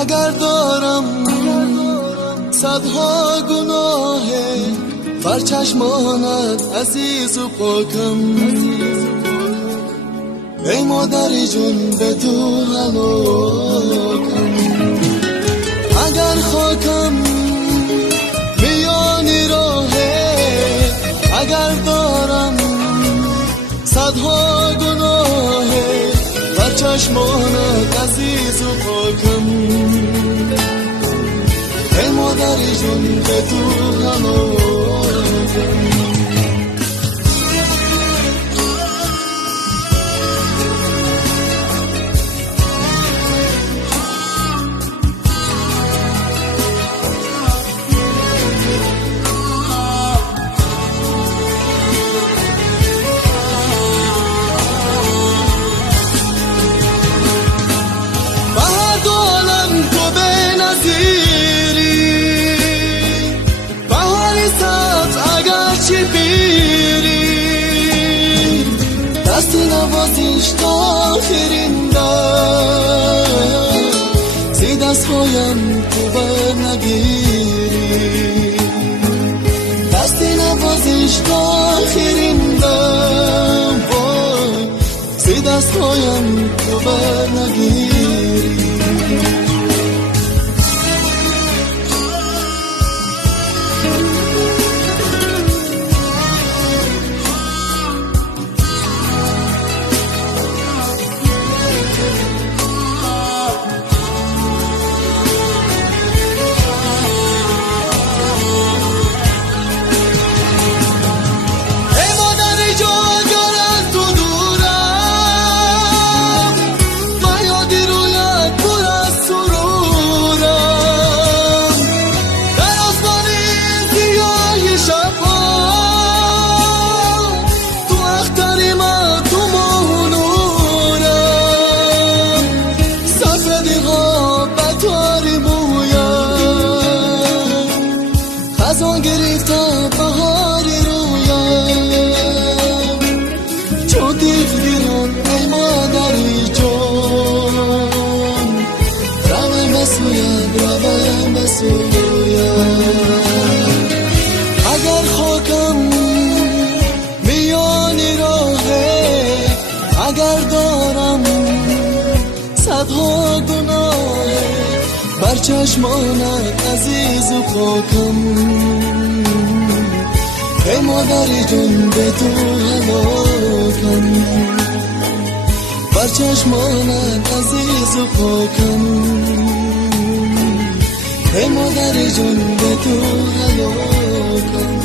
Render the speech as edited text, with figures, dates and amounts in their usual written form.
اگر دارم صدها گناه بر چشمانت عزیز و پاکم، ای مادری جون به تو هلاکم. اگر خاکم میانی راهه، اگر دارم صدها گناه بر چشمانت عزیز و پاکم، ای مادری جون به تو هلاکم. دستی نوازیش تا آخرین دم، زی دستهایم تو بر نگیری. دستی نوازیش تا آخرین دم، زی دستهایم تو بر نگیری. خزان گرفته بهاری رویم، چون دیگران ای مادری جان، روم بسویم روم بسویم. اگر خاکم میانی راهه، اگر دارم صدها گناه بر چشمانت عزیز و پاکم، ای مادری جون به تو هلاکم. بر چشمانت عزیز و پاکم، ای مادری جون به تو هلاکم.